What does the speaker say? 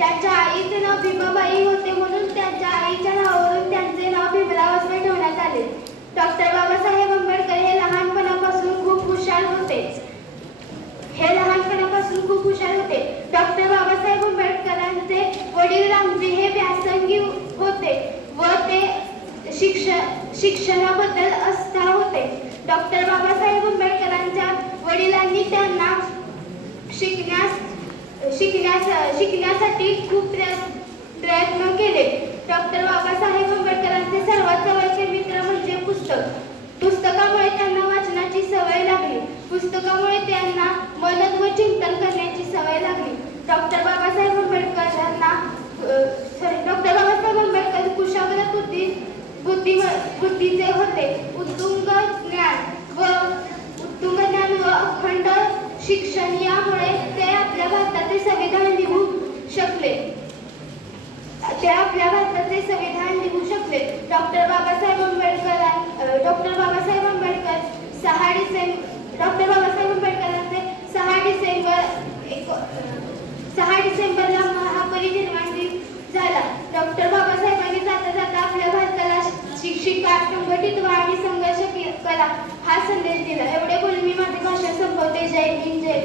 त्यांच्या आईचे नाव भीमाबाई होते म्हणून त्यांच्या आईच्या नावावरून त्यांचे नाव भीमराव असे ठेवण्यात आले. डॉक्टर बाबासाहेब आंबेडकर हे लहानपणापासून खूप हुशार होते. हे लहानपणापासून खूप हुशार होते. डॉक्टर बाबासाहेब आंबेडकरांचे वडील रामजी हे व्यासंगी होते व ते शिक्षण शिक्षणाबद्दल असता होते. डॉक्टर बाबासाहेब आंबेडकरांचे वडिलांनी त्यांना शिकण्यास शिकण्यासाठी खूप प्रयत्न केले. डॉक्टर बाबासाहेब आंबेडकरांचे सर्वात जवळचे मित्र म्हणजे पुस्तक. पुस्तकामुळे त्यांना वाचनाची सवय लागली. पुस्तकामुळे त्यांना मनन व चिंतन करण्याची सवय लागली. डॉक्टर बाबासाहेब आंबेडकरांना सॉरी डॉक्टर बाबासाहेब आंबेडकर कुशाग्र बुद्धी बुद्धी बुद्धीचे होते. उत्तुंग ज्ञान व उत्तुंग ज्ञान व अखंड शिक्षण डॉक्टर बाबासाहेब आंबेडकर डॉक्टर बाबासाहेब आंबेडकर सहा डिसेंबर डॉक्टर बाबासाहेब आंबेडकरांचे सहा डिसेंबर एक सहा डिसेंबरला महापरिनिर्वाण दिन झाला. डॉक्टर बाबासाहेबांनी जाता जाता आपल्या भारताला शिक्षिका संघटित व्हा आणि संघर्ष कला करा हा संदेश दिला. एवढे बोलून मी माझी भाषण संपवते. जय हिंद जय